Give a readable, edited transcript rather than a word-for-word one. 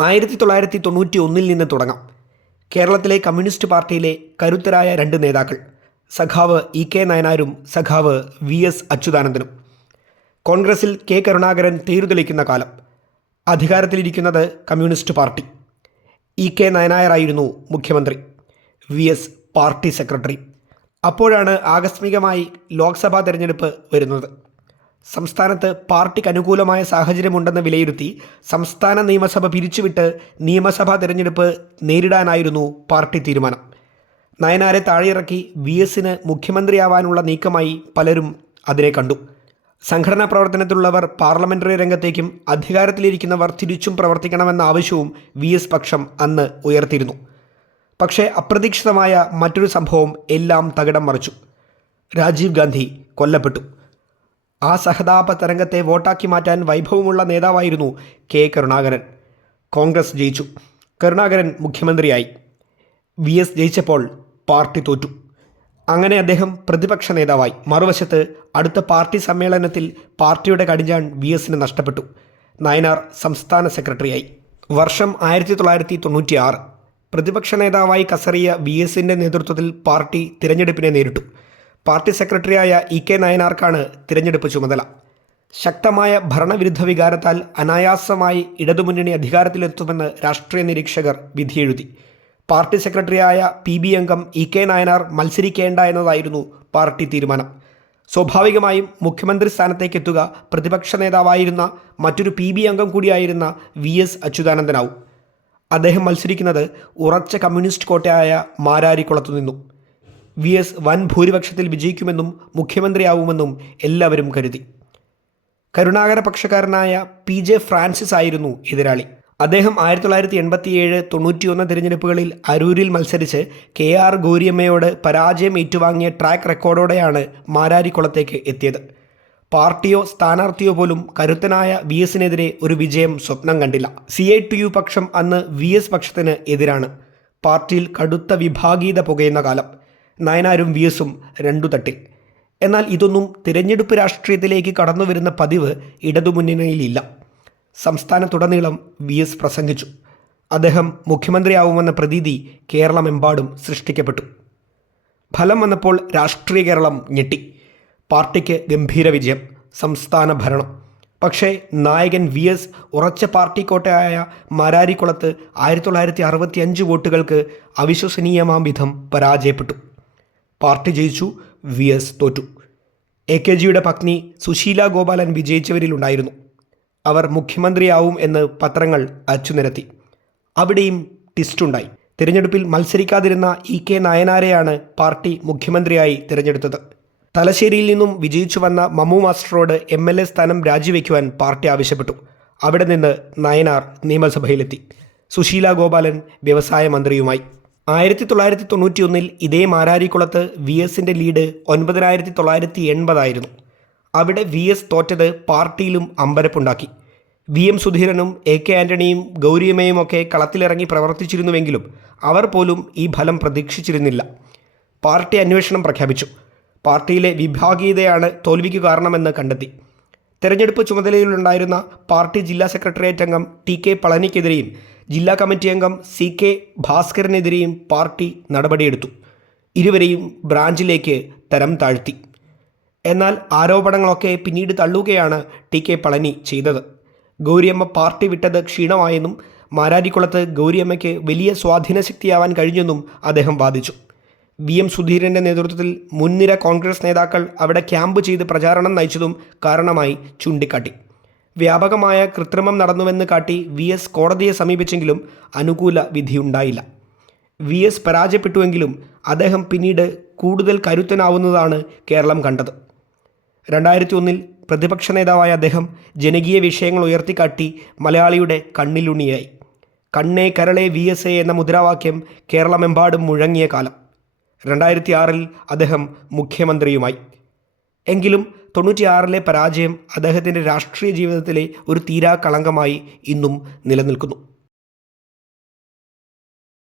1991 നിന്ന് തുടങ്ങാം. കേരളത്തിലെ കമ്മ്യൂണിസ്റ്റ് പാർട്ടിയിലെ കരുത്തരായ രണ്ട് നേതാക്കൾ, സഖാവ് ഇ.കെ. നായനാരും സഖാവ് വി.എസ്. അച്യുതാനന്ദനും. കോൺഗ്രസിൽ കെ. കരുണാകരൻ തേരുതെളിക്കുന്ന കാലം. അധികാരത്തിലിരിക്കുന്നത് കമ്മ്യൂണിസ്റ്റ് പാർട്ടി. ഇ.കെ. നായനാരായിരുന്നു മുഖ്യമന്ത്രി, വി.എസ്. Party secretary. അപ്പോഴാണ് ആകസ്മികമായി ലോക്സഭാ തെരഞ്ഞെടുപ്പ് വരുന്നത്. സംസ്ഥാനത്ത് പാർട്ടിക്ക് അനുകൂലമായ സാഹചര്യമുണ്ടെന്ന് വിലയിരുത്തി സംസ്ഥാന നിയമസഭ പിരിച്ചുവിട്ട് നിയമസഭാ തെരഞ്ഞെടുപ്പ് നേരിടാനായിരുന്നു പാർട്ടി തീരുമാനം. നയനാരെ താഴെയിറക്കി വി.എസിന് മുഖ്യമന്ത്രിയാവാനുള്ള നീക്കമായി പലരും അതിനെ കണ്ടു. സംഘടനാ പ്രവർത്തനത്തിലുള്ളവർ പാർലമെൻ്ററി രംഗത്തേക്കും അധികാരത്തിലിരിക്കുന്നവർ തിരിച്ചും പ്രവർത്തിക്കണമെന്ന ആവശ്യവും വി.എസ്. പക്ഷം അന്ന് ഉയർത്തിയിരുന്നു. പക്ഷേ അപ്രതീക്ഷിതമായ മറ്റൊരു സംഭവം എല്ലാം തകിടം മറിച്ചു. രാജീവ് ഗാന്ധി കൊല്ലപ്പെട്ടു. ആ സഹതാപ തരംഗത്തെ വോട്ടാക്കി മാറ്റാൻ വൈഭവമുള്ള നേതാവായിരുന്നു കെ. കരുണാകരൻ. കോൺഗ്രസ് ജയിച്ചു. കരുണാകരൻ മുഖ്യമന്ത്രിയായി. വി.എസ്. ജയിച്ചപ്പോൾ പാർട്ടി തോറ്റു. അങ്ങനെ അദ്ദേഹം പ്രതിപക്ഷ നേതാവായി. മറുവശത്ത് അടുത്ത പാർട്ടി സമ്മേളനത്തിൽ പാർട്ടിയുടെ കടിഞ്ഞാൺ വി.എസിന് നഷ്ടപ്പെട്ടു. നായനാർ സംസ്ഥാന സെക്രട്ടറിയായി. വർഷം 1996. പ്രതിപക്ഷ നേതാവായി കസറിയ വി.എസിൻ്റെ നേതൃത്വത്തിൽ പാർട്ടി തിരഞ്ഞെടുപ്പിനെ നേരിട്ടു. പാർട്ടി സെക്രട്ടറിയായ ഇ.കെ. നായനാർക്കാണ് തിരഞ്ഞെടുപ്പ് ചുമതല. ശക്തമായ ഭരണവിരുദ്ധ വികാരത്താൽ അനായാസമായി ഇടതുമുന്നണി അധികാരത്തിലെത്തുമെന്ന് രാഷ്ട്രീയ നിരീക്ഷകർ വിധിയെഴുതി. പാർട്ടി സെക്രട്ടറിയായ പി.ബി. അംഗം ഇ.കെ. നായനാർ മത്സരിക്കേണ്ട എന്നതായിരുന്നു പാർട്ടി തീരുമാനം. സ്വാഭാവികമായും മുഖ്യമന്ത്രി സ്ഥാനത്തേക്കെത്തുക പ്രതിപക്ഷ നേതാവായിരുന്ന മറ്റൊരു പി.ബി. അംഗം കൂടിയായിരുന്ന വി.എസ്. അച്യുതാനന്ദനാവും. അദ്ദേഹം മത്സരിക്കുന്നത് ഉറച്ച കമ്മ്യൂണിസ്റ്റ് കോട്ടയായ മാരാരിക്കുളത്തു നിന്നും. വി.എസ്. വൻ ഭൂരിപക്ഷത്തിൽ വിജയിക്കുമെന്നും മുഖ്യമന്ത്രിയാവുമെന്നും എല്ലാവരും കരുതി. കരുണാകര പക്ഷക്കാരനായ പി.ജെ. ഫ്രാൻസിസ് ആയിരുന്നു എതിരാളി. അദ്ദേഹം 1987-91 തിരഞ്ഞെടുപ്പുകളിൽ അരൂരിൽ മത്സരിച്ച് കെ.ആർ. ഗൗരിയമ്മയോട് പരാജയം ഏറ്റുവാങ്ങിയ ട്രാക്ക് റെക്കോർഡോടെയാണ് മാരാരിക്കുളത്തേക്ക് എത്തിയത്. പാർട്ടിയോ സ്ഥാനാർത്ഥിയോ പോലും കരുത്തനായ വി.എസിനെതിരെ ഒരു വിജയം സ്വപ്നം കണ്ടില്ല. CITU പക്ഷം അന്ന് വി.എസ്. പക്ഷത്തിന് എതിരാണ്. പാർട്ടിയിൽ കടുത്ത വിഭാഗീയത പുകയുന്ന കാലം. നയനാരും വി.എസും രണ്ടു തട്ടിൽ. എന്നാൽ ഇതൊന്നും തിരഞ്ഞെടുപ്പ് രാഷ്ട്രീയത്തിലേക്ക് കടന്നുവരുന്ന പതിവ് ഇടതുമുന്നണിയിലില്ല. സംസ്ഥാനത്തുടനീളം വി.എസ്. പ്രസംഗിച്ചു. അദ്ദേഹം മുഖ്യമന്ത്രിയാവുമെന്ന പ്രതീതി കേരളമെമ്പാടും സൃഷ്ടിക്കപ്പെട്ടു. ഫലം വന്നപ്പോൾ രാഷ്ട്രീയ കേരളം ഞെട്ടി. പാർട്ടിക്ക് ഗംഭീര വിജയം, സംസ്ഥാന ഭരണം. പക്ഷേ നായകൻ വി.എസ്. ഉറച്ച പാർട്ടി കോട്ടയായ മാരാരിക്കുളത്ത് 1965 വോട്ടുകൾക്ക് അവിശ്വസനീയമാം വിധം പരാജയപ്പെട്ടു. പാർട്ടി ജയിച്ചു, വി.എസ്. തോറ്റു. എ.കെ.ജിയുടെ പത്നി സുശീല ഗോപാലൻ വിജയിച്ചവരിലുണ്ടായിരുന്നു. അവർ മുഖ്യമന്ത്രിയാവും എന്ന് പത്രങ്ങൾ അച്ചുനിരത്തി. അവിടെയും ട്വിസ്റ്റുണ്ടായി. തിരഞ്ഞെടുപ്പിൽ മത്സരിക്കാതിരുന്ന ഇ.കെ. നായനാരെയാണ് പാർട്ടി മുഖ്യമന്ത്രിയായി തിരഞ്ഞെടുത്തത്. തലശ്ശേരിയിൽ നിന്നും വിജയിച്ചു വന്ന മമ്മു മാസ്റ്ററോട് MLA സ്ഥാനം രാജിവെക്കുവാൻ പാർട്ടി ആവശ്യപ്പെട്ടു. അവിടെ നിന്ന് നായനാർ നിയമസഭയിലെത്തി. സുശീല ഗോപാലൻ വ്യവസായ മന്ത്രിയുമായി. 1991 ഇതേ മാരാരിക്കുളത്ത് വി.എസിൻ്റെ ലീഡ് 9980 ആയിരുന്നു. അവിടെ വി.എസ്. തോറ്റത് പാർട്ടിയിലും അമ്പരപ്പുണ്ടാക്കി. VM സുധീരനും A.K. ആൻ്റണിയും ഗൗരിയമ്മയുമൊക്കെ കളത്തിലിറങ്ങി പ്രവർത്തിച്ചിരുന്നുവെങ്കിലും അവർ പോലും ഈ ഫലം പ്രതീക്ഷിച്ചിരുന്നില്ല. പാർട്ടി അന്വേഷണം പ്രഖ്യാപിച്ചു. പാർട്ടിയിലെ വിഭാഗീയതയാണ് തോൽവിക്ക് കാരണമെന്ന് കണ്ടെത്തി. തെരഞ്ഞെടുപ്പ് ചുമതലയിലുണ്ടായിരുന്ന പാർട്ടി ജില്ലാ സെക്രട്ടേറിയറ്റ് അംഗം T.K. പളനിക്കെതിരെയും ജില്ലാ കമ്മിറ്റി അംഗം C.K. ഭാസ്കരനെതിരെയും പാർട്ടി നടപടിയെടുത്തു. ഇരുവരെയും ബ്രാഞ്ചിലേക്ക് തരം താഴ്ത്തി. എന്നാൽ ആരോപണങ്ങളൊക്കെ പിന്നീട് തള്ളുകയാണ് T.K. പളനി ചെയ്തത്. ഗൗരിയമ്മ പാർട്ടി വിട്ടത് ക്ഷീണമായെന്നും മാരാരിക്കുളത്ത് ഗൗരിയമ്മയ്ക്ക് വലിയ സ്വാധീനശക്തിയാവാൻ കഴിഞ്ഞെന്നും അദ്ദേഹം വാദിച്ചു. VM സുധീരൻ്റെ നേതൃത്വത്തിൽ മുൻനിര കോൺഗ്രസ് നേതാക്കൾ അവിടെ ക്യാമ്പ് ചെയ്ത് പ്രചാരണം നയിച്ചതും കാരണമായി ചൂണ്ടിക്കാട്ടി. വ്യാപകമായ കൃത്രിമം നടന്നുവെന്ന് കാട്ടി വി.എസ്. കോടതിയെ സമീപിച്ചെങ്കിലും അനുകൂല വിധിയുണ്ടായില്ല. വി.എസ്. പരാജയപ്പെട്ടുവെങ്കിലും അദ്ദേഹം പിന്നീട് കൂടുതൽ കരുത്തനാവുന്നതാണ് കേരളം കണ്ടത്. 2001 പ്രതിപക്ഷ നേതാവായ അദ്ദേഹം ജനകീയ വിഷയങ്ങൾ ഉയർത്തിക്കാട്ടി മലയാളിയുടെ കണ്ണിലുണ്ണിയായി. കണ്ണേ കരളേ വി.എസ്.എ എന്ന മുദ്രാവാക്യം കേരളമെമ്പാടും മുഴങ്ങിയ കാലം. 2006 അദ്ദേഹം മുഖ്യമന്ത്രിയുമായി. എങ്കിലും 96 പരാജയം അദ്ദേഹത്തിൻ്റെ രാഷ്ട്രീയ ജീവിതത്തിലെ ഒരു തീരാ കളങ്കമായി ഇന്നും നിലനിൽക്കുന്നു.